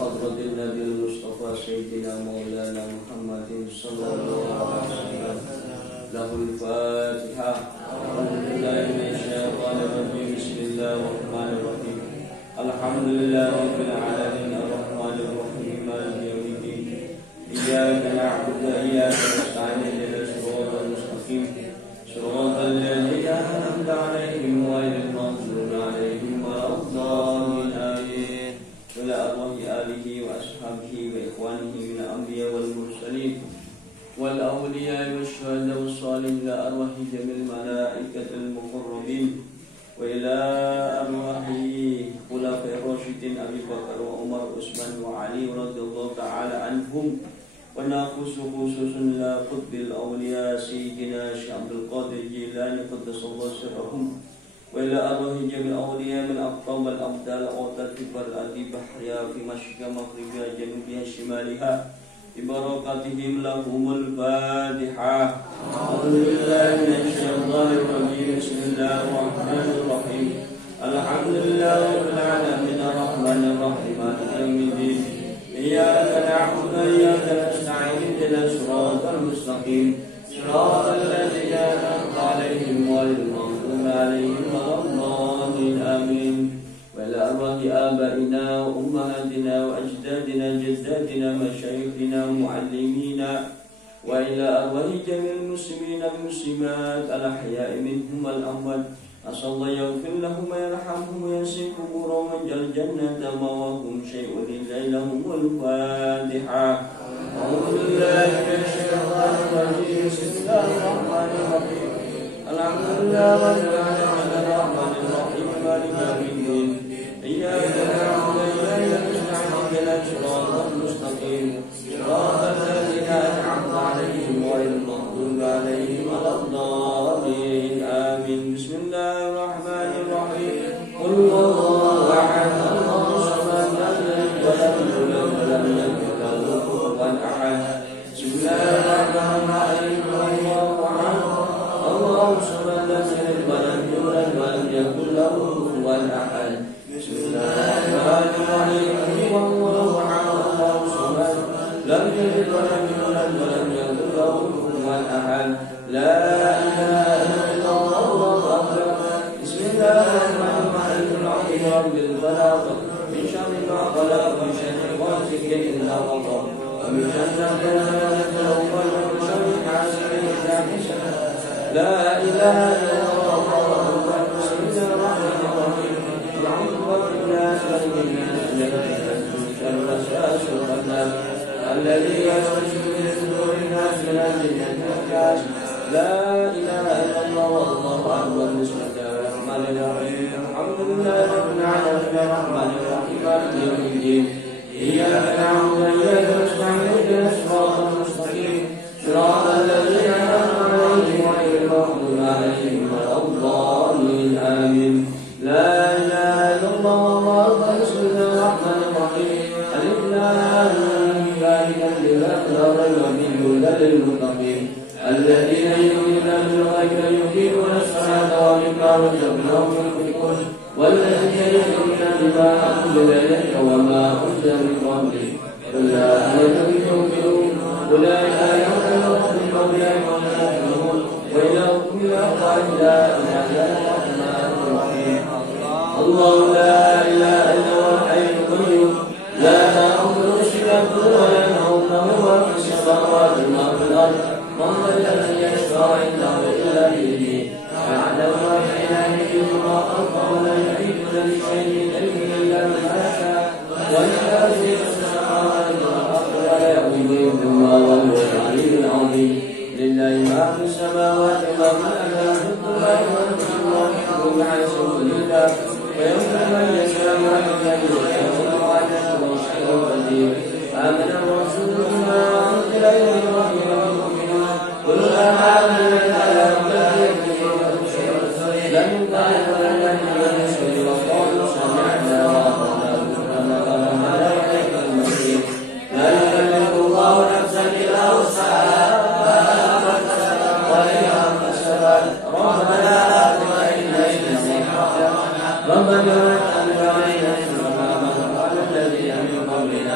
حضرة النبي المصطفى سيدنا مولانا محمد صلى الله عليه وسلم له الفاتحة. أعوذ بالله من الشيطان الرجيم. بسم الله الرحمن الرحيم. الحمد لله رب العالمين الرحمن الرحيم مالك يوم الدين. إياك نعبد وإياك نستعين اهدنا الصراط المستقيم صراط الذين أنعمت عليهم غير المغضوب عليهم ولا الضالين آمين. وإلى أرواح آله وأصحابه وإخوانه من الأنبياء والمرسلين والأولياء والشهداء والصالحين، إلى أرواح جميع الملائكة المقربين، وإلى أرواح خلفاء الراشدين أبي بكر وعمر وعثمان وعلي رضي الله تعالى عنهم، ونخص خصوصا إلى قطب الأولياء سيدنا الشيخ عبد القادر الجيلاني قدس الله سرهم، وإلى أرواح جميع الأولياء من أقطاب الأبدال الأوتاد في برأة بحرها في مشرق مغربها جنوبها شمالها ببركاتهم لهم الفاتحة. أعوذ بالله من الشيطان الرجيم. بسم الله الرحمن الرحيم. الحمد لله رب العالمين الرحمن الرحيم مالك يوم الدين. إياك نعبد وإياك نستعين اهدنا الصراط المستقيم صراط الذين أنعمت عليهم غير المغضوب عليهم ولا الضالين آمين. وإلى أرواح آبائنا وأمهاتنا وأجدادنا جداتنا مشايخنا ومعلمينا، وإلى أرواح جميع المسلمين والمسلمات الأحياء منهم والأموات، أسأل الله يغفر لهم ويرحمهم ويسع قبورهم ويجعل الجنة مأواهم شيء لله لهم الفاتحة. أعوذ بالله من الشيطان الرجيم. بسم الله الرحمن الرحيم. الحمد لله رب العالمين الرحمن الرحيم مالك يوم الدين. إياك نعبد وإياك نستعين اهدنا الصراط المستقيم صراط الذين أنعمت عليهم غير المغضوب عليهم ولا الضالين آمين. بسم الله الرحمن الرحيم. قل هو الله أحد الله الصمد لم يلد ولم يولد ولم يكن له كفوا أحد. بسم الله الرحمن الرحيم. الله أحد الله الصمد لم يلد ولم يولد ولم يكن له كفوا أحد. بسم الله الرحمن الرحيم. الله أحد الله الصمد لم يلد ولم يولد ولم يكن له كفوا أحد. لا إله إلا الله الله أكبر. بسم الله الرحمن الرحيم. العظيم رب الفلق من شر ما خلق ومن شر غاسق إذا وقب ومن شر النفاثات ومن شر حاسد إذا حسد. لا إله إلا الله الله أكبر. بسم الله الرحمن الرحيم. أعوذ برب الناس ملك الناس من شر الوسواس الخناس الذي يوسوس في صدور الناس من الجنة والناس. لا إله إلا الله والله أكبر. بسم الله الرحمن الرحيم. الحمد لله رب العالمين الرحمن الرحيم مالك يوم الدين. إياك نعبد وإياك نستعين اهدنا الصراط المستقيم صراط الذين أنعمت عليهم غير المغضوب عليهم ولا الضالين آمين. لا إله إلا الله والله أكبر. بسم الله الرحمن الرحيم. ألف لام ميم ذلك الكتاب لا ريب فيه هدى للمتقين الذين يؤمنون بالغيب ويقيمون الصلاة ومما رزقناهم ينفقون والذين يؤمنون بما أنزل إليك وما أنزل من قبلك أولئك يؤمنون أولئك يؤمنون بأولئك هم المؤمنون وإلهكم إله واحد لا إله إلا الرحمن الرحيم. الله لا إله إلا هو الحي القيوم لا تأخذه سنة ولا نوم له ما في السماوات وما في الأرض. من ذا الذي يشفع عنده إلا بإذنه يعلم ما بين أيديهم وما خلفهم ولا يحيطون بشيء من علمه إلا بما شاء وسع كرسيه السماوات والأرض ولا يؤوده حفظهما وهو العلي العظيم. لله ما في السماوات وما في الأرض يحب ما يحب ويحب حيث يريد ويغفر من يشاء ويهدي من يشاء ويعلم من شيء قدير. آمن الرسول بما أنزل إليه من ربه قل آمنا بالله لم يطع ولم يشرك وقالوا سمعنا وأطعنا غفرانك ربنا وإليك المصير. لا يكلف الله نفسا إلا وسعها لها ما كسبت وعليها ما اكتسبت. ربنا لا تؤاخذنا إن نسينا ربنا لا تحمل علينا إصرا كما حملته على الذين من قبلنا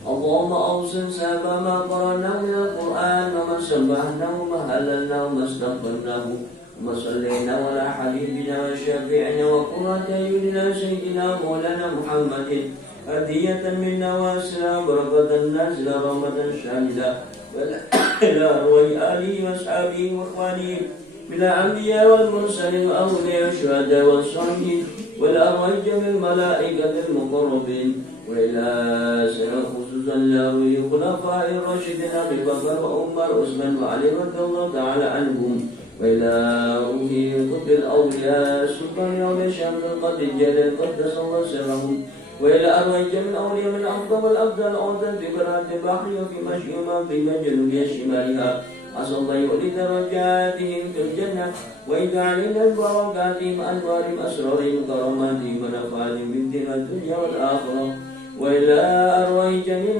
اللهم أوصل سبب ما قرأناه من القرآن وما سبحناه وما هللناه وما استغفرناه وما صلينا على حبيبنا وشفيعنا وقرة أعيننا سيدنا مولانا محمد هدية منا واسعة بركة نازلة رحمة شاملة إلى أرواح آله وأصحابه وإخوانه من الأنبياء والمرسلين وأولياء والشهداء والصالحين والأرواح جميع الملائكة المقربين وإلى سنة خصوصا لأولي الخلفاء الراشدين أبي بكر وعمر وعثمان وعلي رضي الله تعالى عنهم وإلى روح قطب الأولياء سلطان الأولياء شام القدر الجليل قدس الله سرهم وإلى أرواح جميع الأولياء من الأفضل والأفضل أودا في برات البحر وفي مشيما في جنوبها شمالها عسى الله يؤلي درجاتهم في الجنة ويجعلنا بركاتهم أنوارهم أسرارهم كراماتهم ونفعهم في الدنيا والآخرة وإلى أرواح جميع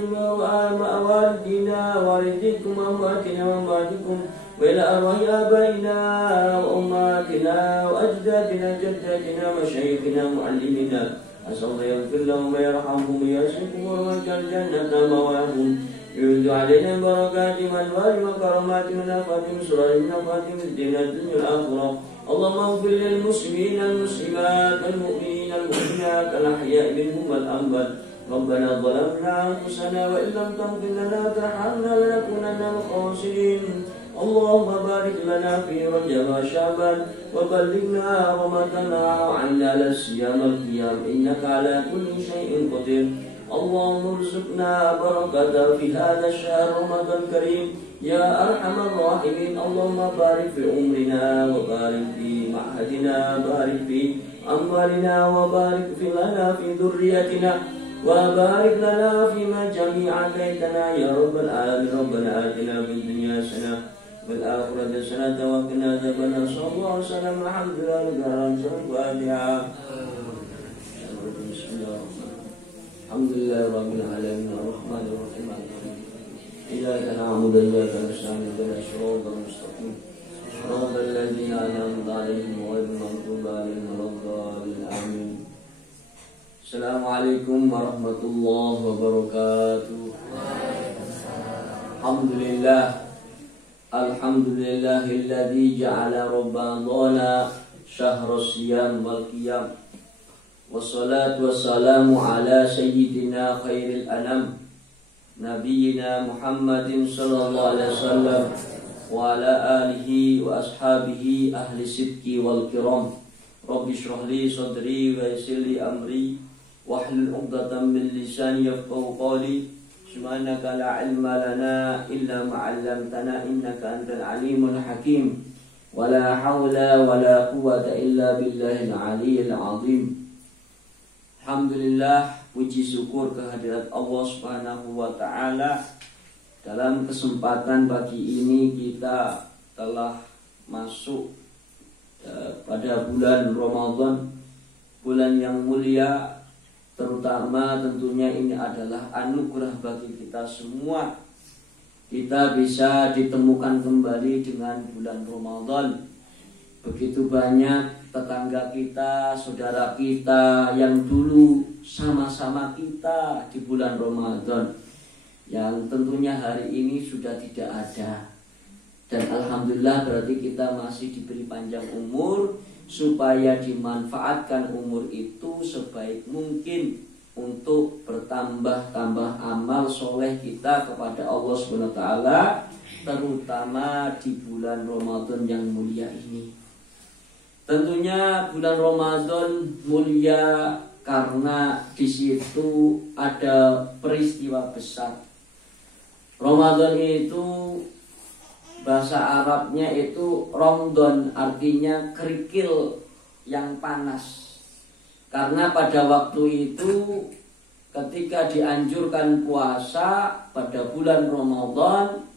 والدينا والديكم وأمواتنا وأمواتكم وإلى أرواح آبائنا وأمهاتنا وأجدادنا جداتنا ومشايخنا ومعلمينا أسأل الله يغفر لهم ويرحمهم ويسلكهم ويجعل الجنة مواهم يرد علينا بركاتهم أنوارهم وكراماتهم ونفاتهم سرارهم ونفاتهم في الدنيا والآخرة اللهم اغفر للمسلمين المسلمات والمؤمنين المؤمنات الأحياء منهم والأموات ربنا ظلمنا أنفسنا وإن لم تغفر لنا وترحمنا لنكونن من الخاسرين اللهم بارك لنا في رجب وشعبان وبلغنا رمضان وعنا على الصيام والقيام إنك على كل شيء قدير اللهم ارزقنا بركة في هذا الشهر رمضان الكريم يا أرحم الراحمين اللهم بارك في عمرنا وبارك في معهدنا وبارك في أموالنا وبارك في لنا في ذريتنا وبارك لنا فيما جميع بيتنا يا رب العالمين ربنا آتنا في الدنيا حسنة وفي الآخرة حسنة وقنا عذاب النار صلى الله عليه وسلم الحمد لله رب العالمين الفاتحة بسم الله الحمد لله رب العالمين الرحمن الرحيم إياك نعبد وإياك نستعين اهدنا الصراط المستقيم صراط الذين أنعمت عليهم غير المغضوب عليهم ولا الضالين آمين. Assalamualaikum warahmatullahi wabarakatuh. Alhamdulillahilladzi ja'ala Ramadhana syahrus siyam wal qiyam. Wassalatu wassalamu ala sayyidina khairil anam Nabiyyina Muhammadin sallallahu alaihi wasallam wa ala alihi wa ashabihi ahli sidqi wal kiram. Rabbi shrah li sadri wa yassir li amri wahlul 'uqdatam min lisani yafqahu qawli subhanaka la ilma lana illa ma 'allamtana innaka antal alimul hakim wa la haula wa la quwwata illa billahil aliyyil azim. Alhamdulillah, puji syukur kehadirat Allah Subhanahu wa taala. Dalam kesempatan pagi ini kita telah masuk pada bulan Ramadan, bulan yang mulia, terutama tentunya ini adalah anugerah bagi kita semua. Kita bisa ditemukan kembali dengan bulan Ramadan. Begitu banyak tetangga kita, saudara kita yang dulu sama-sama kita di bulan Ramadan, yang tentunya hari ini sudah tidak ada. Dan alhamdulillah berarti kita masih diberi panjang umur supaya dimanfaatkan umur itu sebaik mungkin untuk bertambah-tambah amal soleh kita kepada Allah SWT, terutama di bulan Ramadan yang mulia ini. Tentunya bulan Ramadan mulia karena di situ ada peristiwa besar. Ramadan itu bahasa Arabnya itu Ramadan, artinya kerikil yang panas. Karena pada waktu itu ketika dianjurkan puasa pada bulan Ramadan,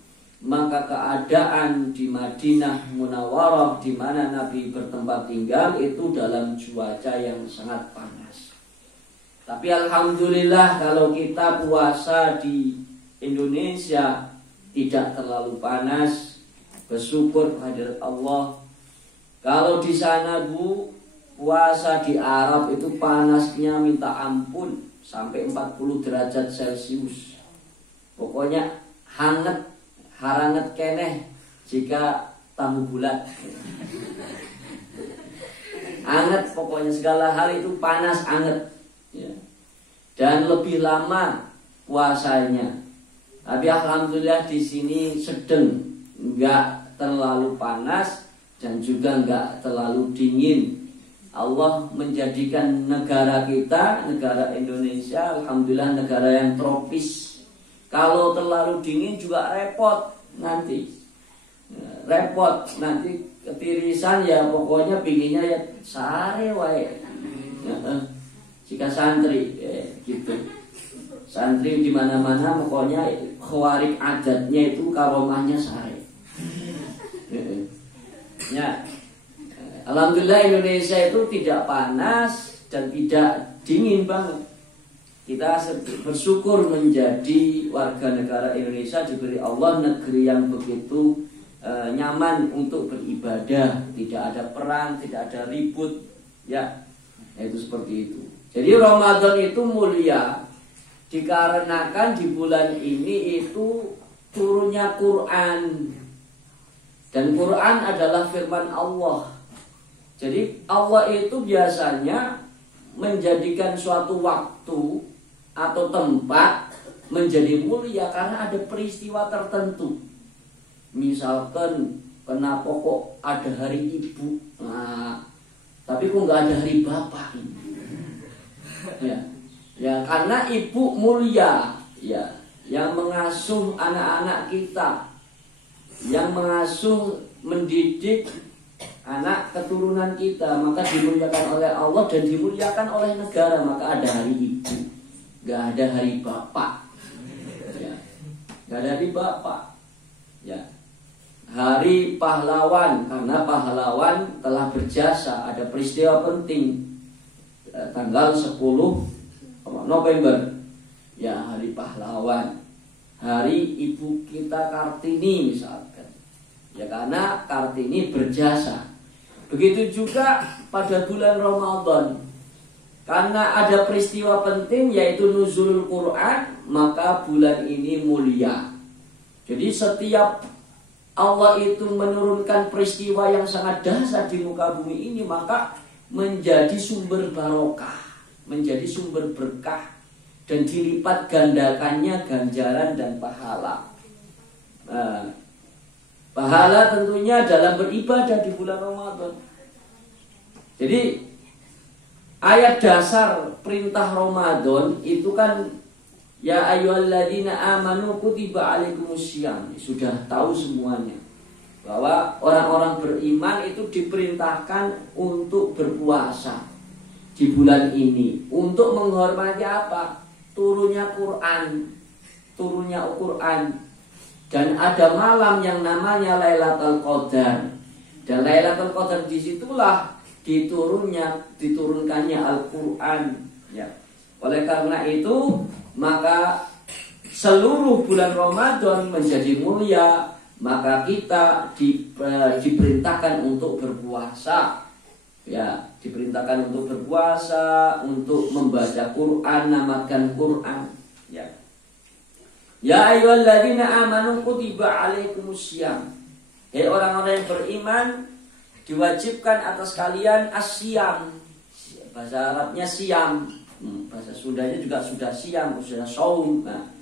maka keadaan di Madinah Munawwarah di mana Nabi bertempat tinggal itu dalam cuaca yang sangat panas. Tapi alhamdulillah kalau kita puasa di Indonesia tidak terlalu panas, bersyukur kehadirat Allah. Kalau di sana Bu, puasa di Arab itu panasnya minta ampun sampai 40 derajat Celcius. pokoknya hangat, haranget keneh jika tamu bulat. Anget, pokoknya segala hal itu panas anget ya. Dan lebih lama puasanya. Tapi alhamdulillah di sini sedang, nggak terlalu panas dan juga nggak terlalu dingin. Allah menjadikan negara kita, negara Indonesia, alhamdulillah negara yang tropis. Kalau terlalu dingin juga repot nanti. Repot nanti ketirisan ya, pokoknya pinginnya ya sare wae. Jika santri gitu. Santri di mana-mana pokoknya khawarik adatnya itu karomahnya sare. Ya. Alhamdulillah Indonesia itu tidak panas dan tidak dingin banget. Kita bersyukur menjadi warga negara Indonesia, diberi Allah negeri yang begitu nyaman untuk beribadah, tidak ada perang, tidak ada ribut, ya, itu seperti itu. Jadi Ramadan itu mulia dikarenakan di bulan ini itu turunnya Quran, dan Quran adalah firman Allah. Jadi Allah itu biasanya menjadikan suatu waktu atau tempat menjadi mulia karena ada peristiwa tertentu. Misalkan kenapa kok ada hari ibu, nah, tapi kok nggak ada hari bapak? Ya karena ibu mulia, ya, yang mengasuh anak-anak kita, yang mengasuh mendidik anak keturunan kita, maka dimuliakan oleh Allah dan dimuliakan oleh negara. Maka ada hari ibu, nggak ada hari bapak, ya, nggak ada hari bapak, ya. Hari pahlawan, karena pahlawan telah berjasa. Ada peristiwa penting tanggal 10 November, ya, hari pahlawan. Hari ibu kita Kartini misalkan, ya, karena Kartini berjasa. Begitu juga pada bulan Ramadan, karena ada peristiwa penting yaitu nuzulul Quran, maka bulan ini mulia. Jadi setiap Allah itu menurunkan peristiwa yang sangat dahsyat di muka bumi ini, maka menjadi sumber barokah, menjadi sumber berkah, dan dilipat gandakannya ganjaran dan pahala. Pahala tentunya dalam beribadah di bulan Ramadan. Jadi ayat dasar perintah Ramadan itu kan, ya ayyuhalladzina amanu kutiba alaikumussyam. Sudah tahu semuanya bahwa orang-orang beriman itu diperintahkan untuk berpuasa di bulan ini untuk menghormati apa? Turunnya Quran, turunnya Al-Quran. Dan ada malam yang namanya Lailatul Qadar. Dan Lailatul Qadar disitulah diturunkannya Al-Quran, ya. Oleh karena itu maka seluruh bulan Ramadan menjadi mulia, maka kita diperintahkan untuk berpuasa, ya, diperintahkan untuk berpuasa, untuk membaca Quran, namatkan Quran, ya. Ya ayyuhalladzina amanu kutiba alaikumussyam. Hei orang-orang yang beriman, diwajibkan atas kalian asyam. Bahasa Arabnya siam, bahasa Sundanya juga sudah siam, sudah saum. Nah,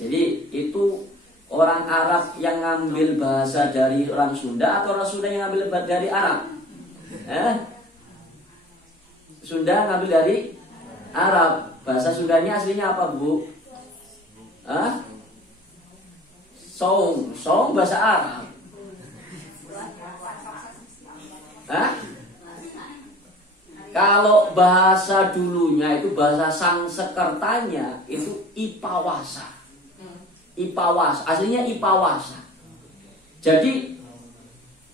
jadi itu orang Arab yang ngambil bahasa dari orang Sunda atau orang Sunda yang ngambil dari Arab? Sunda ngambil dari Arab. Bahasa Sundanya aslinya apa, Bu? Saum, saum bahasa Arab. Kalau bahasa dulunya itu bahasa Sangsekertanya itu ipawasa. Ipawasa, aslinya ipawasa. Jadi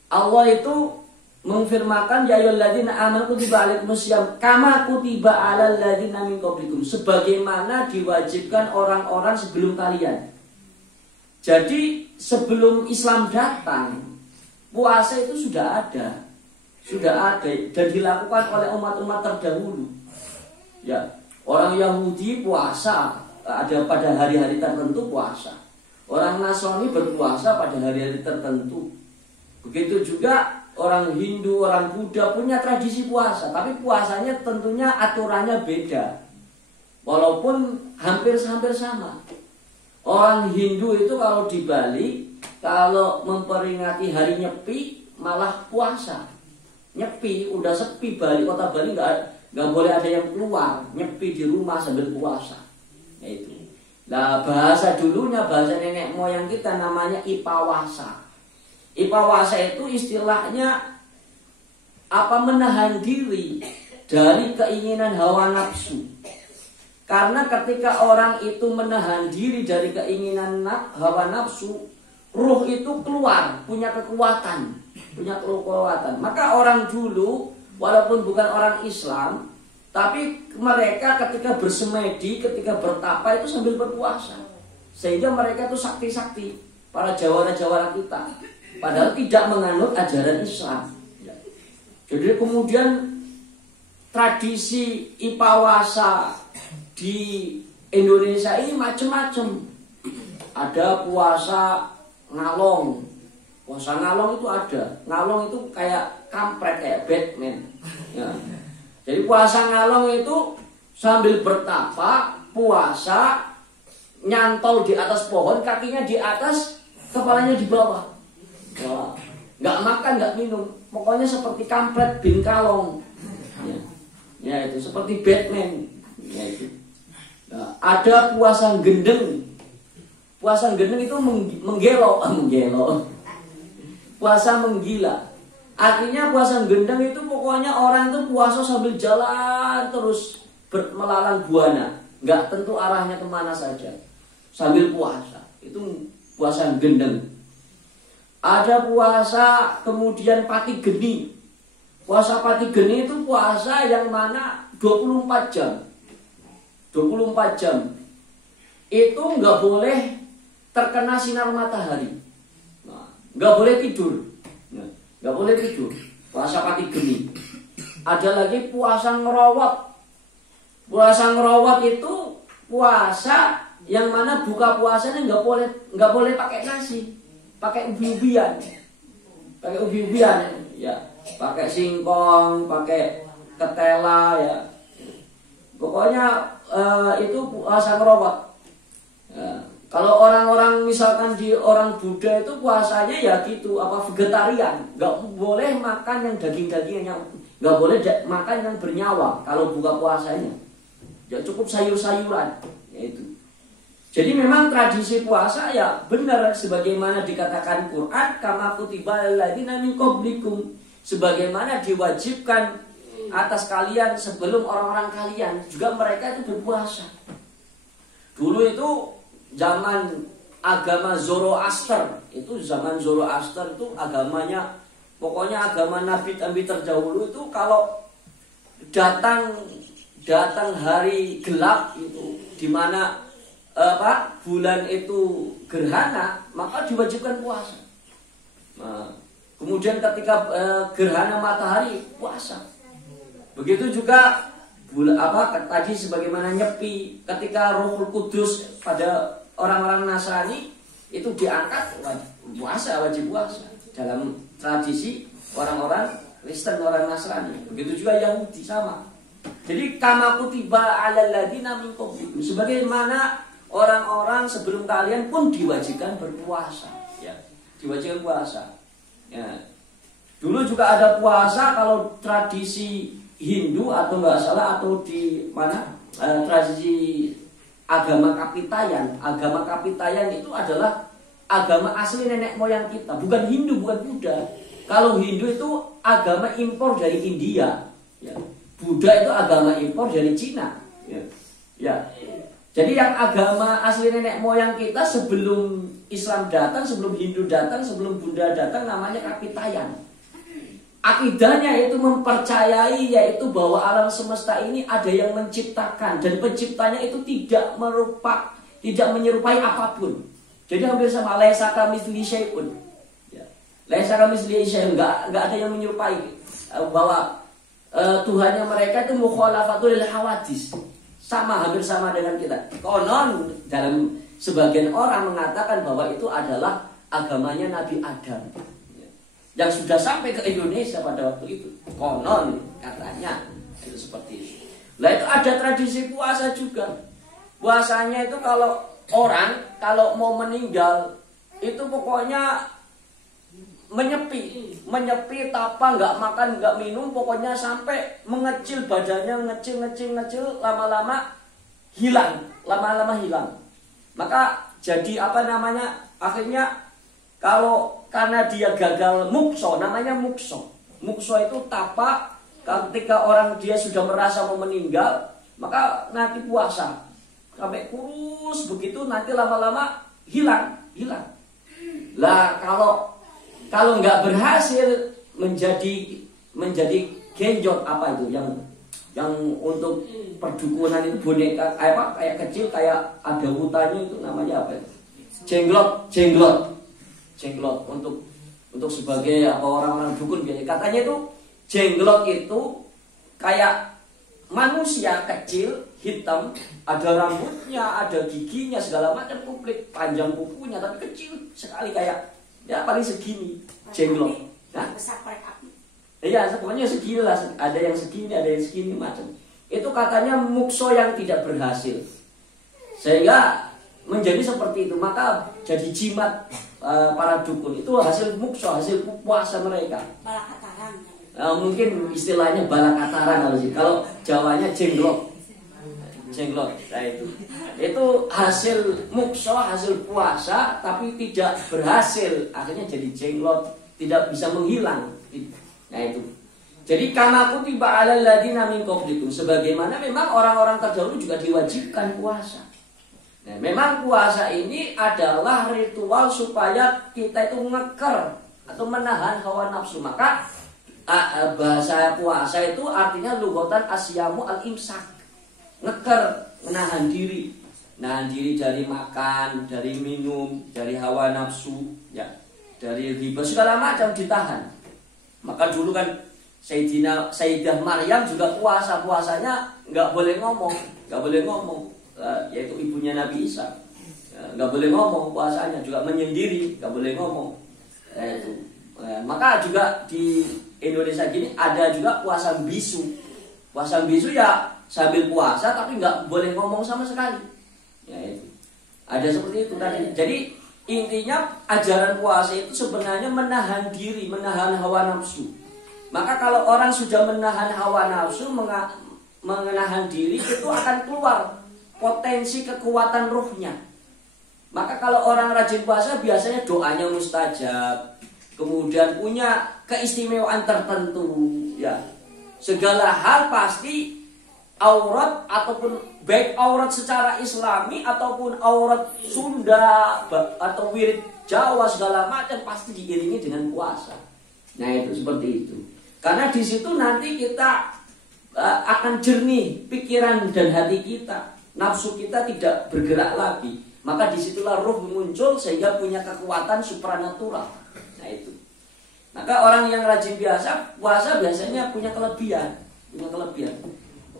Allah itu memfirmankan ya ayyuhalladzina amanu kutiba alaikumussyam kama kutiba alal ladzina min qablikum, sebagaimana diwajibkan orang-orang sebelum kalian. Jadi sebelum Islam datang, puasa itu sudah ada dan dilakukan oleh umat-umat terdahulu. Ya, orang Yahudi puasa ada pada hari-hari tertentu puasa. Orang Nasrani berpuasa pada hari-hari tertentu. Begitu juga orang Hindu, orang Buddha punya tradisi puasa, tapi puasanya tentunya aturannya beda. Walaupun hampir sama. Orang Hindu itu kalau di Bali, kalau memperingati hari Nyepi malah puasa. Nyepi, udah sepi Bali, kota Bali nggak boleh ada yang keluar, nyepi di rumah sambil puasa. Itu. Nah, bahasa dulunya, bahasa nenek moyang kita namanya ipawasa. Ipawasa itu istilahnya menahan diri dari keinginan hawa nafsu. Karena ketika orang itu menahan diri dari keinginan hawa nafsu, ruh itu keluar, punya kekuatan. Maka orang dulu, walaupun bukan orang Islam, tapi mereka ketika bersemedi, ketika bertapa itu sambil berpuasa. Sehingga mereka itu sakti-sakti, para jawara-jawara kita. Padahal tidak menganut ajaran Islam. Jadi kemudian tradisi ipawasa di Indonesia ini macam-macam. Ada puasa ngalong. Puasa ngalong itu ada. Ngalong itu kayak kampret, kayak Batman. Ya. Jadi puasa ngalong itu sambil bertapa, puasa, nyantol di atas pohon, kakinya di atas, kepalanya di bawah. Wah, nggak makan, nggak minum, pokoknya seperti kampret bin kalong. Ya itu seperti Batman. Ya, itu. Nah, ada puasa gendeng. Puasa gendeng itu menggelo. Puasa menggila. Artinya puasa gendeng itu pokoknya orang itu puasa sambil jalan terus melalang buana, nggak tentu arahnya kemana saja, sambil puasa. Itu puasa gendeng. Ada puasa kemudian pati geni. Puasa pati geni itu puasa yang mana 24 jam. 24 jam. Itu nggak boleh terkena sinar matahari. Nah, nggak boleh tidur. Nggak boleh tidur. Puasa pati geni. Ada lagi puasa ngerowot. Puasa ngerowot itu puasa yang mana buka puasanya nggak boleh pakai nasi, pakai ubi-ubian, ya, pakai singkong, pakai ketela, ya. Pokoknya itu puasa ngerowot. Ya. Kalau orang-orang misalkan di orang Buddha itu puasanya ya gitu, vegetarian, nggak boleh makan yang daging-daging, nggak boleh makan yang bernyawa kalau buka puasanya, ya cukup sayur-sayuran, ya itu. Jadi memang tradisi puasa ya benar sebagaimana dikatakan Quran, kama kutiba alladziina min qablikum, sebagaimana diwajibkan atas kalian sebelum orang-orang kalian juga mereka itu berpuasa. Dulu itu zaman agama Zoroaster, itu zaman Zoroaster itu agamanya, pokoknya agama nabi-nabi terdahulu itu kalau datang hari gelap itu di mana bulan itu gerhana, maka diwajibkan puasa. Nah, kemudian ketika gerhana matahari puasa. Begitu juga tadi sebagaimana Nyepi, ketika Rohul Kudus pada orang-orang Nasrani itu diangkat wajib puasa dalam tradisi orang-orang Kristen, orang Nasrani. Begitu juga Yahudi sama. Jadi kama kutiba alal ladzina min qablikum, sebagaimana orang-orang sebelum kalian pun diwajibkan berpuasa, ya. Diwajibkan puasa. Ya. Dulu juga ada puasa kalau tradisi Hindu atau nggak salah, atau di mana tradisi agama Kapitayan. Agama Kapitayan itu adalah agama asli nenek moyang kita, bukan Hindu, bukan Buddha. Kalau Hindu itu agama impor dari India, ya. Buddha itu agama impor dari Cina, ya. Ya. Jadi yang agama asli nenek moyang kita sebelum Islam datang, sebelum Hindu datang, sebelum Buddha datang namanya Kapitayan. Akidahnya itu mempercayai yaitu bahwa alam semesta ini ada yang menciptakan dan penciptanya itu tidak menyerupai apapun. Jadi hampir sama, laisa kamitslihi syai'un. Ya. Laisa kamitslihi syai'un, enggak ada yang menyerupai, bahwa Tuhannya mereka itu mukhalafatul lil hawadis. Sama, hampir sama dengan kita. Konon dalam sebagian orang mengatakan bahwa itu adalah agamanya Nabi Adam yang sudah sampai ke Indonesia pada waktu itu. Konon katanya itu seperti itu. Lah itu ada tradisi puasa juga. Puasanya itu kalau orang kalau mau meninggal itu pokoknya menyepi tapa, nggak makan nggak minum, pokoknya sampai mengecil badannya, ngecil, lama-lama hilang. Maka jadi apa namanya, akhirnya kalau karena dia gagal mukso, namanya mukso itu tapa. Ketika orang dia sudah merasa mau meninggal, maka nanti puasa sampai kurus begitu, nanti lama-lama hilang. Lah kalau nggak berhasil menjadi genjot, apa itu yang untuk perdukunan itu, boneka kayak kecil, kayak ada hutannya, itu namanya apa itu? Jenglot untuk sebagai apa, orang-orang dukun biasanya katanya itu jenglot itu kayak manusia kecil hitam, ada rambutnya, ada giginya, segala macam, komplit, panjang kukunya, tapi kecil sekali, kayak ya paling segini jenglot. Besar korek api. Iya, pokoknya segini lah, ada yang segini macam. Itu katanya mukso yang tidak berhasil, sehingga menjadi seperti itu. Maka jadi jimat para dukun itu hasil mukso, hasil puasa mereka. Balakataran. Mungkin istilahnya balakataran kalau Jawanya jenglot. Nah itu hasil mukso, hasil puasa, tapi tidak berhasil, akhirnya jadi jenglot, tidak bisa menghilang. Nah itu. Jadi karena kutiba alal ladzina min qablikum, sebagaimana memang orang-orang terdahulu juga diwajibkan puasa. Nah, memang puasa ini adalah ritual supaya kita itu ngeker atau menahan hawa nafsu. Maka bahasa puasa itu artinya lughatan asyamu al-imsak, ngeker, menahan diri dari makan, dari minum, dari hawa nafsu, ya, dari riba, segala macam ditahan. Maka dulu kan Sayyidah Maryam juga puasanya nggak boleh ngomong, yaitu ibunya Nabi Isa, nggak boleh ngomong, puasanya juga menyendiri, nggak boleh ngomong. Maka juga di Indonesia gini ada juga puasa bisu ya sambil puasa tapi nggak boleh ngomong sama sekali. Ya itu ada seperti itu tadi. Jadi intinya ajaran puasa itu sebenarnya menahan diri, menahan hawa nafsu. Maka kalau orang sudah menahan hawa nafsu, menahan diri, itu akan keluar potensi kekuatan ruhnya. Maka kalau orang rajin puasa biasanya doanya mustajab, kemudian punya keistimewaan tertentu, ya. Segala hal pasti aurat, ataupun baik aurat secara Islami ataupun aurat Sunda atau wirid Jawa segala macam pasti diiringi dengan puasa. Nah itu seperti itu. Karena di situ nanti kita akan jernih pikiran dan hati kita, nafsu kita tidak bergerak lagi. Maka disitulah ruh muncul sehingga punya kekuatan supranatural. Nah itu. Maka orang yang rajin puasa biasanya punya kelebihan,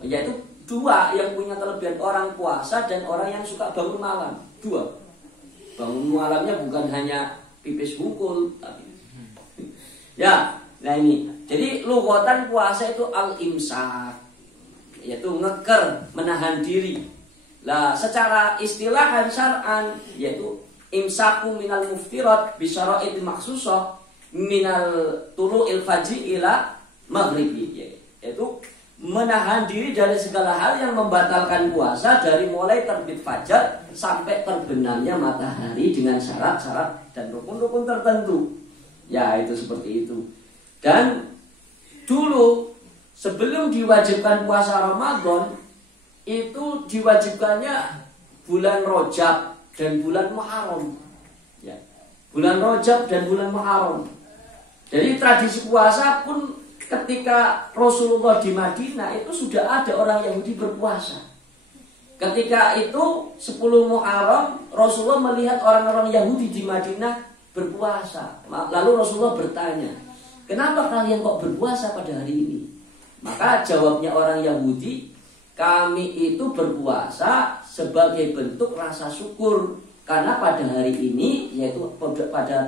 yaitu dua yang punya kelebihan, orang puasa dan orang yang suka bangun malam. Dua. Bangun malamnya bukan hanya pipis bungkul, tapi ya. Nah ini, jadi lughatan puasa itu al-imsak, yaitu ngeker, menahan diri. Lah secara istilah syar'an yaitu imsaku minal muftirat bisyara'id maksusah minal tulu'il fajri ila maghribi, yaitu menahan diri dari segala hal yang membatalkan puasa dari mulai terbit fajar sampai terbenamnya matahari dengan syarat-syarat dan rukun-rukun tertentu. Ya itu seperti itu. Dan dulu sebelum diwajibkan puasa Ramadan itu diwajibkannya bulan Rajab dan bulan Muharram. Ya, bulan Rajab dan bulan Muharram. Jadi tradisi puasa pun ketika Rasulullah di Madinah itu sudah ada orang Yahudi berpuasa. Ketika itu 10 Muharram Rasulullah melihat orang-orang Yahudi di Madinah berpuasa. Lalu Rasulullah bertanya, kenapa kalian kok berpuasa pada hari ini? Maka jawabnya orang Yahudi, kami itu berpuasa sebagai bentuk rasa syukur Karena pada hari ini, yaitu pada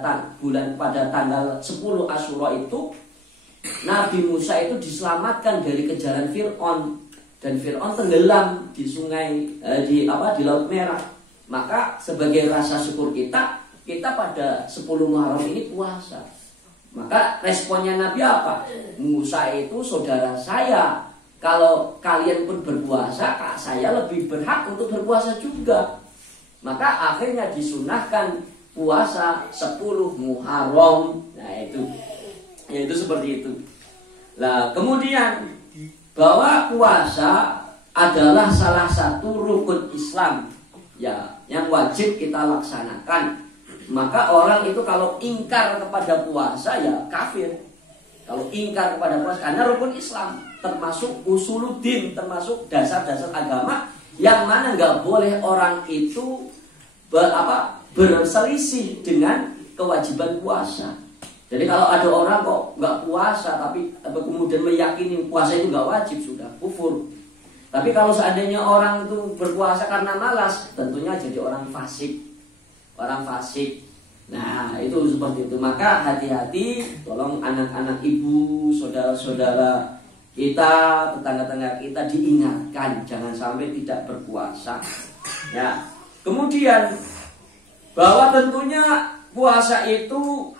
tanggal 10 Asyura itu, Nabi Musa itu diselamatkan dari kejaran Fir'aun, dan Fir'aun tenggelam di sungai di Laut Merah. Maka sebagai rasa syukur kita pada 10 Muharram ini puasa. Maka responnya Nabi apa? Musa itu saudara saya. Kalau kalian pun berpuasa, saya lebih berhak untuk berpuasa juga. Maka akhirnya disunahkan puasa 10 Muharram. Nah itu seperti itu. Nah kemudian bahwa puasa adalah salah satu rukun Islam ya yang wajib kita laksanakan. Maka orang itu kalau ingkar kepada puasa ya kafir. Kalau ingkar kepada puasa karena rukun Islam termasuk usuluddin, termasuk dasar-dasar agama yang mana nggak boleh orang itu berselisih dengan kewajiban puasa. Jadi kalau ada orang kok nggak puasa tapi kemudian meyakini puasa itu nggak wajib, sudah kufur. Tapi kalau seandainya orang itu berpuasa karena malas, tentunya jadi orang fasik. Orang fasik. Nah itu seperti itu. Maka hati-hati, tolong anak-anak ibu, saudara-saudara kita, tetangga-tetangga kita diingatkan jangan sampai tidak berpuasa. Ya. Kemudian bahwa tentunya puasa itu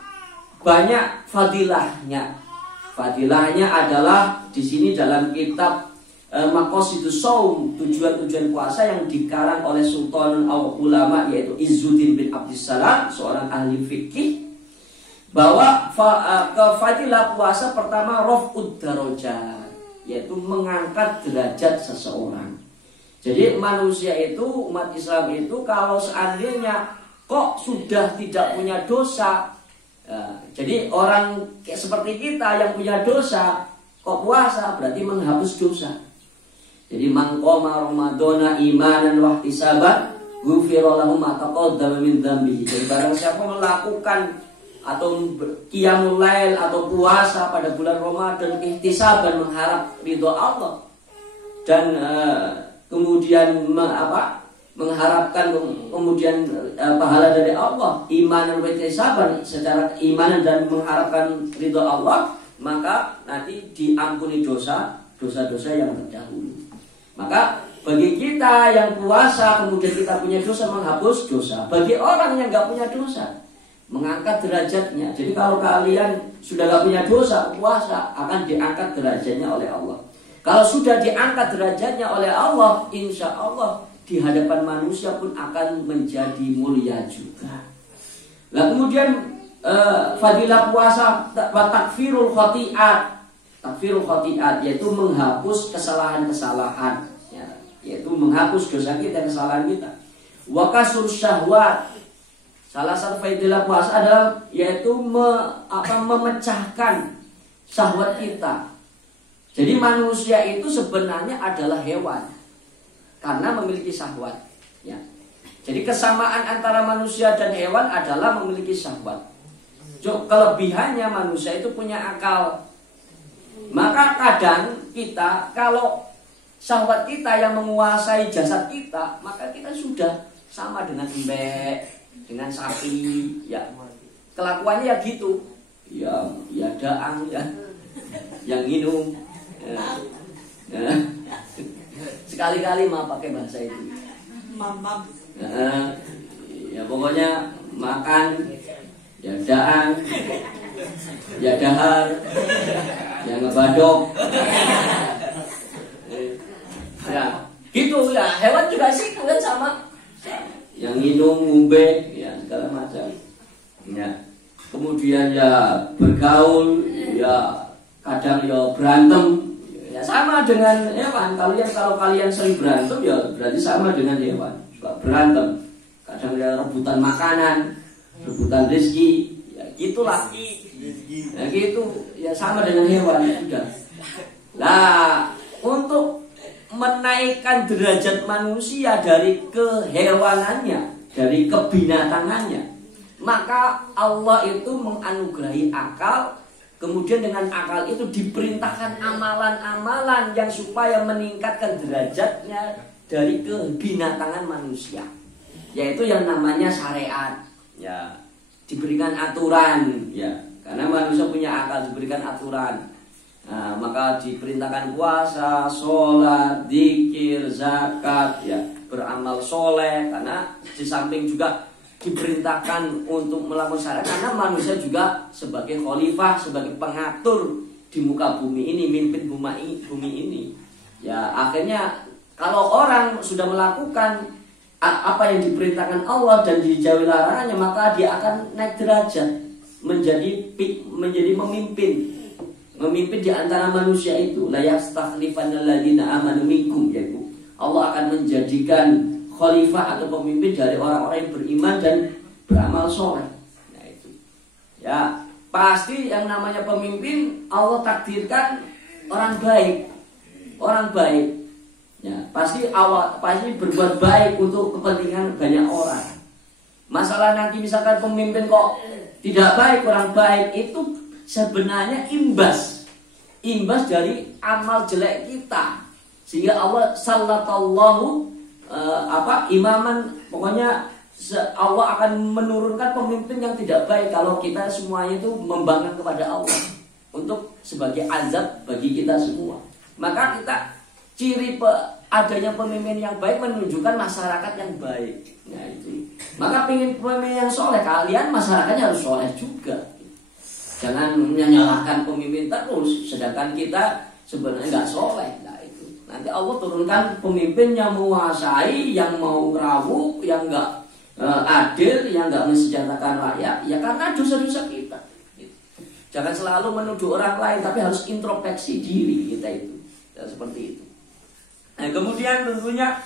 banyak fadilahnya. Fadilahnya adalah di sini dalam kitab Maqasidus Shaum, tujuan-tujuan puasa yang dikarang oleh Sultan Ulama yaitu Izzuddin bin Abdissalam, seorang ahli fikih, bahwa fadilah puasa pertama raf'ud darajat, yaitu mengangkat derajat seseorang. Jadi manusia itu, umat Islam itu kalau seandainya kok sudah tidak punya dosa, jadi orang seperti kita yang punya dosa kok puasa berarti menghapus dosa. Jadi man qama ramadhana imanan wa ihtisaban ghufira lahu ma taqaddama min dzambihi. Jadi barang siapa melakukan atau qiyamul lail atau puasa pada bulan Ramadan ihtisaban mengharap ridho Allah dan kemudian mengharapkan kemudian pahala dari Allah, imanan wa ihtisaban, secara imanan dan mengharapkan ridho Allah, maka nanti diampuni dosa-dosa yang terdahulu. Maka bagi kita yang puasa kemudian kita punya dosa, menghapus dosa. Bagi orang yang nggak punya dosa, mengangkat derajatnya. Jadi kalau kalian sudah nggak punya dosa, puasa akan diangkat derajatnya oleh Allah. Kalau sudah diangkat derajatnya oleh Allah, insya Allah di hadapan manusia pun akan menjadi mulia juga. Nah kemudian fadilah puasa takfirul khati'at. Takfirul khati'at yaitu menghapus kesalahan-kesalahan ya, yaitu menghapus dosa kita, kesalahan kita. Wa kasrus syahwat. Salah satu fadilah puasa adalah yaitu memecahkan syahwat kita. Jadi manusia itu sebenarnya adalah hewan karena memiliki syahwat ya. Jadi kesamaan antara manusia dan hewan adalah memiliki syahwat. Kelebihannya manusia itu punya akal. Maka kadang kita kalau syahwat kita yang menguasai jasad kita, maka kita sudah sama dengan embek, dengan sapi, ya kelakuannya ya gitu, ya daang ya, yang minum, ya. Sekali-kali mah pakai bahasa itu, ya pokoknya makan, ya daang, ya dahar, yang ngebadok, ya gitu ya. Hewan juga sih kan sama, yang minum, ngumbe, ya segala macam. Ya kemudian ya bergaul, ya kadang ya berantem, ya sama dengan hewan. Kalau kalian sering berantem ya berarti sama dengan hewan, suka berantem. Kadang ya rebutan makanan, rebutan rezeki, ya gitulah. Nah gitu ya sama dengan hewan juga. Nah untuk menaikkan derajat manusia dari kehewanannya, dari kebinatangannya, maka Allah itu menganugerahi akal. Kemudian dengan akal itu diperintahkan amalan-amalan yang supaya meningkatkan derajatnya dari kebinatangan manusia. yaitu yang namanya syariat. Ya, diberikan aturan, ya, karena manusia punya akal, diberikan aturan. Nah, maka diperintahkan puasa, sholat, zikir, zakat, ya, beramal soleh. Karena di samping juga diperintahkan untuk melakukan syariat, karena manusia juga sebagai khalifah, sebagai pengatur di muka bumi ini, mimpin bumi ini. Ya, akhirnya kalau orang sudah melakukan apa yang diperintahkan Allah dan dijauhi larangannya, maka dia akan naik derajat menjadi memimpin di antara manusia itu. La yastakhlifannal ladzina amanu minkum, yaitu Allah akan menjadikan khalifah atau pemimpin dari orang-orang yang beriman dan beramal soleh. Nah itu. Ya, pasti yang namanya pemimpin Allah takdirkan orang baik. Orang baik. Ya, pasti berbuat baik untuk kepentingan banyak orang. Masalah nanti misalkan pemimpin kok tidak baik, kurang baik, itu sebenarnya imbas dari amal jelek kita, sehingga Allah sallallahu imaman, pokoknya Allah akan menurunkan pemimpin yang tidak baik kalau kita semuanya itu membangkang kepada Allah untuk sebagai azab bagi kita semua. Maka kita ciri adanya pemimpin yang baik menunjukkan masyarakat yang baik. Nah itu. Maka pengen pemimpin yang soleh, kalian masyarakatnya harus soleh juga. Jangan menyalahkan pemimpin terus, sedangkan kita sebenarnya nggak soleh. Nah itu. Nanti Allah turunkan pemimpin yang menguasai, yang mau ngerawuk, yang nggak adil, yang nggak mensejahterakan rakyat. Ya karena dosa-dosa kita. Jangan selalu menuduh orang lain, tapi harus introspeksi diri kita itu. Ya, seperti itu. Nah, kemudian tentunya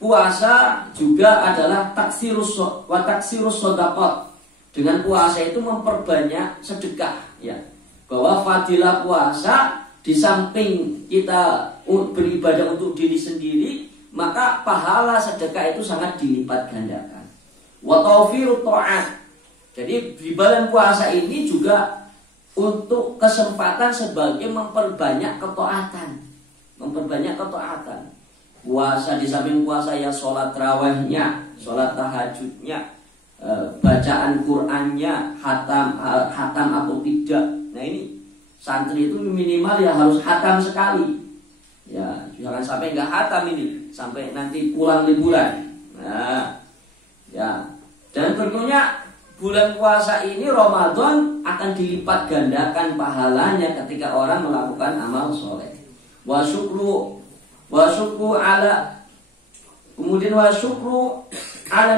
puasa juga adalah taksirus shadaqat. Dengan puasa itu memperbanyak sedekah, ya. Bahwa fadilah puasa di samping kita beribadah untuk diri sendiri, maka pahala sedekah itu sangat dilipat gandakan. Wa tawfirut ta'at. Jadi di bulan puasa ini juga untuk kesempatan sebagai memperbanyak ketaatan. Puasa, di samping puasa ya sholat rawehnya, sholat tahajudnya, bacaan Qur'annya, hatam atau tidak. Nah ini santri itu minimal ya harus hatam sekali. Ya jangan sampai nggak hatam ini, sampai nanti pulang liburan. Nah ya, dan tentunya bulan puasa ini Ramadan akan dilipat gandakan pahalanya ketika orang melakukan amal soleh. Wa syukru ala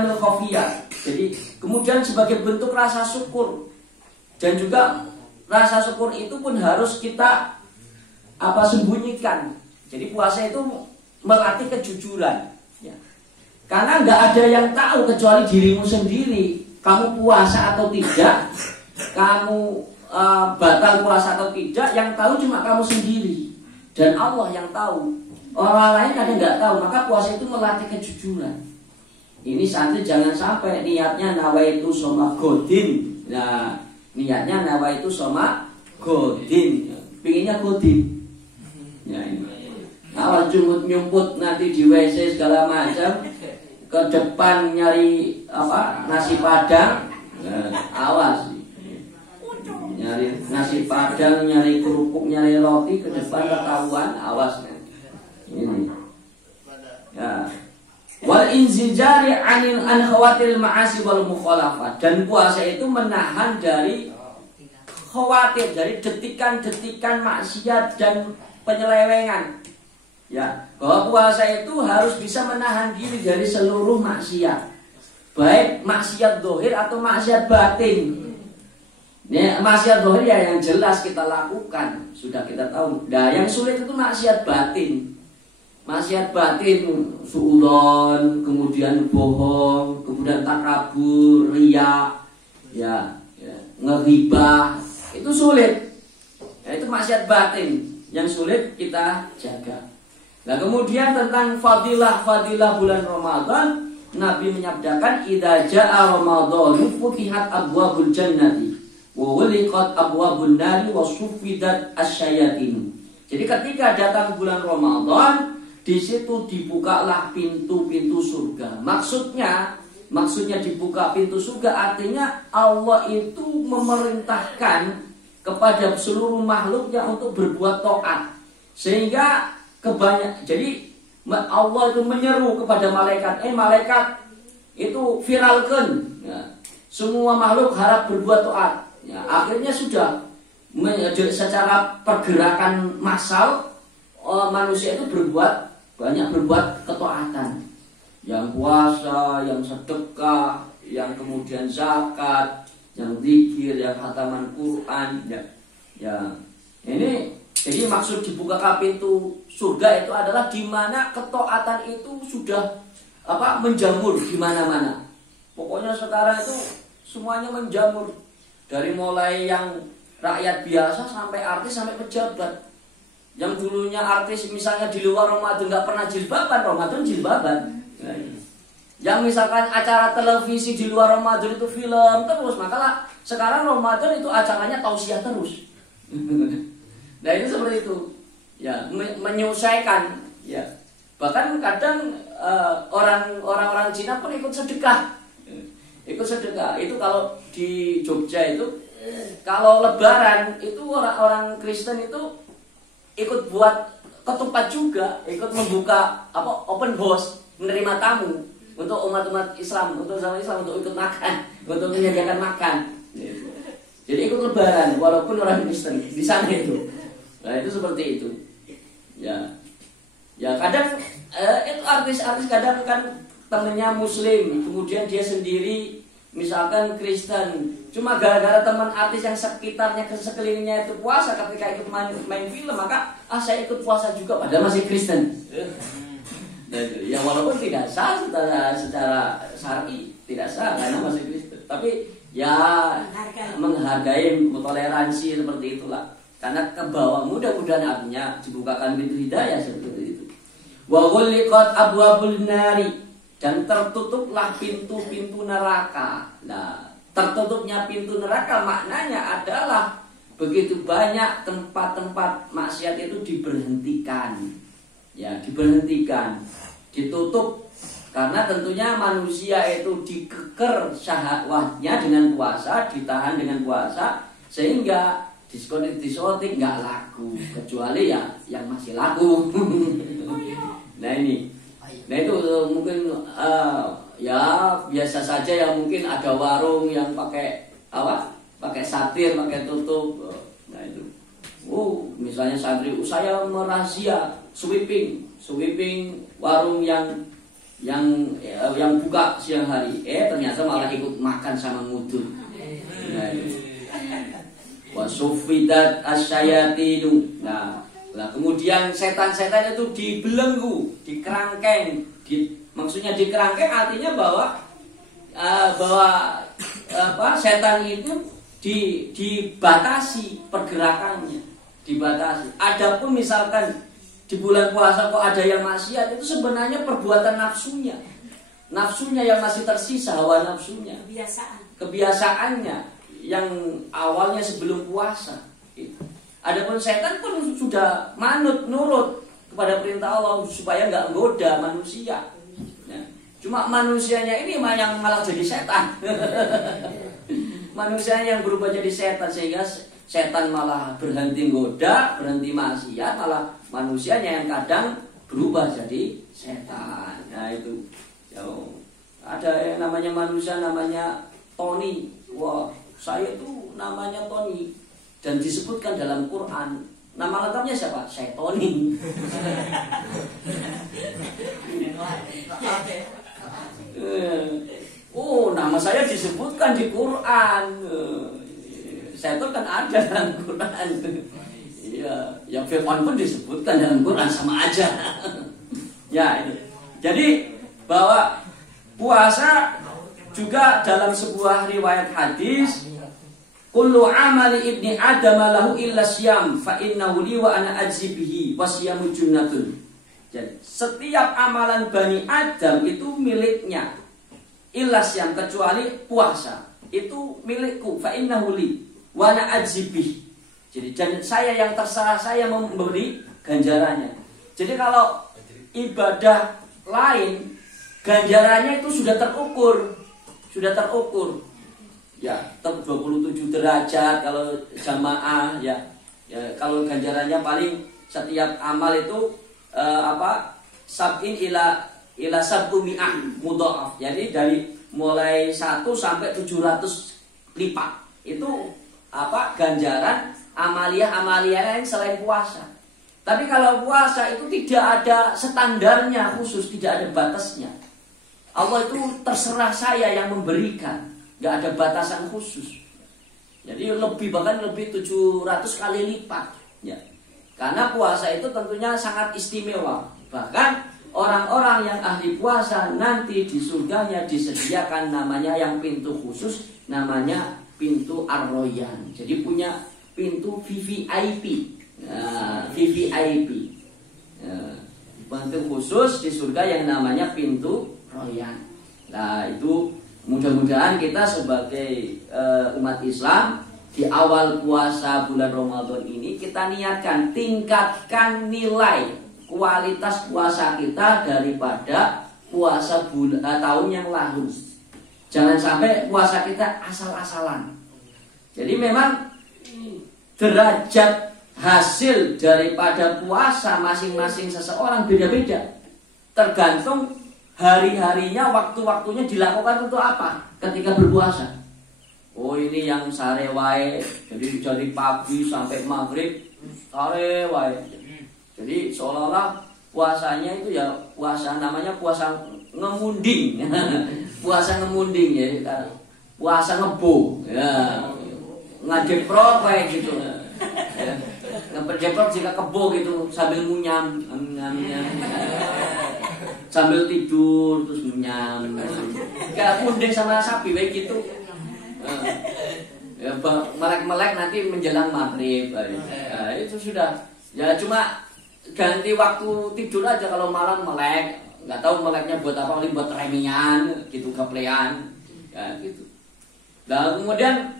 mil khafiyah. Jadi kemudian sebagai bentuk rasa syukur, dan juga rasa syukur itu pun harus kita sembunyikan. Jadi puasa itu melatih kejujuran, ya. Karena nggak ada yang tahu kecuali dirimu sendiri. Kamu puasa atau tidak, kamu batal puasa atau tidak, yang tahu cuma kamu sendiri. Dan Allah yang tahu. Orang lain kadang nggak tahu. Maka puasa itu melatih kejujuran. Ini santri jangan sampai niatnya nawaitu soma godin. Nah, niatnya nawaitu soma godin. Pinginnya godin. Ya ini. Awal nyumput nanti di WC segala macam, ke depan nyari nasi padang. Awas. Nyari nasi padang, nyari kerupuk, nyari roti, ke depan ketahuan, awas nanti. Ini. Ya. Wal inzijari an khawatiril ma'asi wal mukhalafah. Dan puasa itu menahan dari khawatir, dari detikan-detikan maksiat dan penyelewengan. Ya, bahwa puasa itu harus bisa menahan diri dari seluruh maksiat, baik maksiat zahir atau maksiat batin. Ya, maksiat zahir ya yang jelas kita lakukan, sudah kita tahu. Nah, yang sulit itu maksiat batin. Maksiat batin, suudzon, kemudian bohong, kemudian takabur, riya, ya, ngeghibah, itu sulit. Ya, itu maksiat batin yang sulit kita jaga. Nah, kemudian tentang fadilah bulan Ramadan, Nabi menyabdakan idza jaa Ramadan futihat abwabul jannati wa ghuliqat abwabun nari wa suffidat asyayatin. Jadi ketika datang bulan Ramadan, di situ dibukalah pintu-pintu surga. Maksudnya dibuka pintu surga artinya Allah itu memerintahkan kepada seluruh makhluknya untuk berbuat taat. Sehingga jadi Allah itu menyeru kepada malaikat, malaikat itu viralkan, ya, semua makhluk harap berbuat taat. Ya, akhirnya sudah secara pergerakan massal manusia itu banyak berbuat ketaatan, yang puasa, yang sedekah, yang kemudian zakat, yang zikir, yang khataman Quran, ya. Ini jadi maksud dibuka pintu surga itu adalah di mana ketaatan itu sudah menjamur di mana-mana. Pokoknya sekarang itu semuanya menjamur, dari mulai yang rakyat biasa sampai artis sampai pejabat. Yang dulunya artis misalnya di luar Ramadan nggak pernah jilbaban, Ramadan jilbaban. Yang misalkan acara televisi di luar Ramadan itu film terus, maka sekarang Ramadan itu acaranya tausiah terus. Nah itu seperti itu, ya, menyesuaikan, ya. Bahkan kadang orang-orang Cina pun ikut sedekah. Itu kalau di Jogja itu, kalau Lebaran itu orang-orang Kristen itu ikut buat ketupat juga, ikut membuka open house, menerima tamu untuk umat-umat Islam, untuk sama Islam, untuk ikut makan, untuk menyediakan makan. Jadi ikut Lebaran walaupun orang Kristen di sana itu. Nah itu seperti itu. Ya kadang itu artis-artis kadang kan temennya Muslim, kemudian dia sendiri misalkan Kristen, cuma gara-gara teman artis yang sekitarnya sekelilingnya itu puasa, ketika ikut main film maka saya ikut puasa juga padahal masih Kristen. Ya walaupun tidak sah secara syar'i, tidak sah karena masih Kristen, tapi ya menghargai toleransi seperti itulah, karena ke bawah mudah-mudahan artinya dibukakan pintu hidayah seperti itu. Wa ghuliqat abwabul nari, dan tertutuplah pintu-pintu neraka. Nah, tertutupnya pintu neraka maknanya adalah begitu banyak tempat-tempat maksiat itu diberhentikan. Ya, diberhentikan, ditutup, karena tentunya manusia itu dikeker syahwatnya dengan puasa, ditahan dengan puasa, sehingga diskotik nggak laku, kecuali ya yang masih laku. Nah itu mungkin ya biasa saja ya, mungkin ada warung yang pakai satir, pakai tutup. Nah itu, misalnya santri saya merahasia sweeping warung yang buka siang hari, ternyata malah ikut makan sama mudun. Nah itu, wasufidat asyayatinu. Nah, kemudian setan-setan itu dibelenggu, dikerangkeng. Maksudnya dikerangkeng artinya bahwa setan itu dibatasi pergerakannya, dibatasi. Adapun misalkan di bulan puasa kok ada yang maksiat, itu sebenarnya perbuatan nafsunya yang masih tersisa, hawa nafsunya, kebiasaannya yang awalnya sebelum puasa. Adapun setan pun sudah nurut kepada perintah Allah supaya nggak menggoda manusia. Ya. Cuma manusianya ini yang malah jadi setan. Manusianya yang berubah jadi setan, sehingga setan malah berhenti goda, berhenti maksiat, malah manusianya yang kadang berubah jadi setan. Nah itu, ada yang namanya manusia namanya Tony. Wah, saya itu namanya Tony. Dan disebutkan dalam Quran, nama lengkapnya siapa? Syaitoni. Nama saya disebutkan di Quran. Syaitan kan ada dalam Quran. Iya, yang Firman pun disebutkan dalam Quran, sama aja. Ya, itu. Jadi bahwa puasa juga dalam sebuah riwayat hadis, kullu amali ibni adam lahu illa syam fa innahu li wa ana ajzi bihi wa syamu junnatun. Jadi setiap amalan Bani Adam itu miliknya, illa syam, kecuali puasa. Itu milikku, fa innahu li wa ana ajzi bihi. Jadi saya yang terserah, saya memberi ganjarannya. Jadi kalau ibadah lain ganjarannya itu sudah terukur. Ya, 27 derajat kalau jamaah ya. Kalau ganjarannya paling setiap amal itu sab'in ila sab'umi'ah mudha'af. Jadi dari mulai 1 sampai 700 lipat. Itu ganjaran amalia-amalia yang selain puasa. Tapi kalau puasa itu tidak ada standarnya khusus, tidak ada batasnya. Allah itu terserah saya yang memberikan, nggak ada batasan khusus. Jadi bahkan lebih 700 kali lipat. Ya. Karena puasa itu tentunya sangat istimewa. Bahkan orang-orang yang ahli puasa nanti di surganya disediakan namanya yang pintu khusus, namanya pintu Ar-Royan. Jadi punya pintu VVIP. Nah, VVIP. Pintu khusus di surga yang namanya pintu Royan. Nah, itu mudah-mudahan kita sebagai umat Islam di awal puasa bulan Ramadan ini kita niatkan tingkatkan nilai kualitas puasa kita daripada puasa tahun yang lalu. Jangan sampai puasa kita asal-asalan. Jadi memang derajat hasil daripada puasa masing-masing seseorang beda-beda. Tergantung hari-harinya, waktu-waktunya dilakukan untuk apa ketika berpuasa. Oh, ini yang sare wae, jadi dari pagi sampai maghrib sare wae. Jadi seolah-olah puasanya itu ya puasa, namanya puasa ngemunding. Puasa ngemunding ya, puasa ngebo ya, ngadeprok kayak gitu ya. Ngedeprok jika kebo gitu sambil ngunyam sambil tidur terus ngunyam kayak munding sama sapi kayak gitu. Ya, melek-melek nanti menjelang maghrib. Nah, itu sudah ya, cuma ganti waktu tidur aja. Kalau malam melek, nggak tahu meleknya buat apa, buat remian gitu, keplean ya gitu. Dan kemudian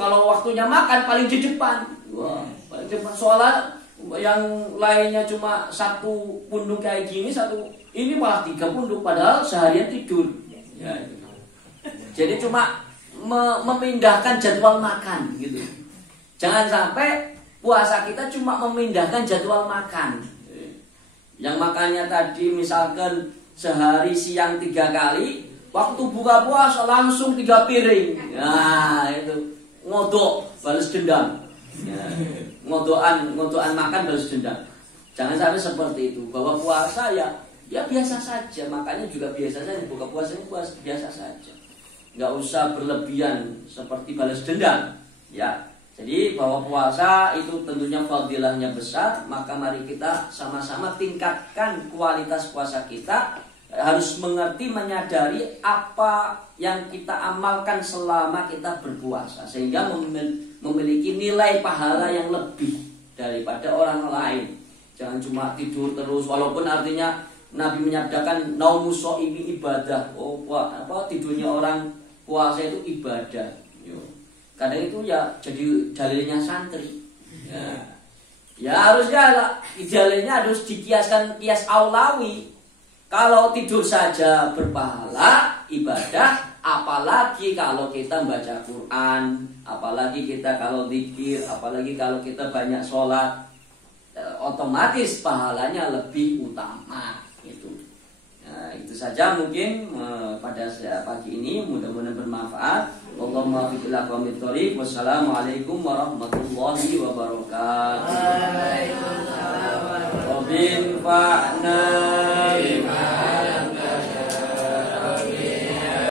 kalau waktunya makan paling di depan. Wah, paling di depan. Soalnya yang lainnya cuma 1 punduk kayak gini, ini malah 3 punduk padahal seharian tidur. Ya, gitu. Jadi cuma memindahkan jadwal makan gitu. Jangan sampai puasa kita cuma memindahkan jadwal makan. Yang makannya tadi misalkan sehari siang 3 kali, waktu buka puasa langsung 3 piring. Nah, itu ngodok balas dendam. Ya, ngodokan makan balas dendam. Jangan sampai seperti itu. Bahwa puasa ya biasa saja, makanya juga biasa saja, buka puasanya biasa saja. Nggak usah berlebihan seperti balas dendam. Ya. Jadi bahwa puasa itu tentunya fadilahnya besar, maka mari kita sama-sama tingkatkan kualitas puasa kita. Harus mengerti, menyadari apa yang kita amalkan selama kita berpuasa, sehingga memiliki nilai pahala yang lebih daripada orang lain. Jangan cuma tidur terus, walaupun artinya Nabi menyabdakan naumus shaimi ibadah. Tidurnya orang puasa itu ibadah. Kadang itu ya jadi dalilnya santri. Ya harusnya dalilnya harus dikiaskan kias aulawi. Kalau tidur saja berpahala ibadah, apalagi kalau kita baca Quran, apalagi kita kalau zikir, apalagi kalau kita banyak sholat, otomatis pahalanya lebih utama. Itu saja mungkin pada pagi ini, mudah-mudahan bermanfaat. Allahumma fiqhil aqwamit thoriq. Wassalamualaikum warahmatullahi wabarakatuh. Waalaikumsalam warahmatullahi wabarakatuh.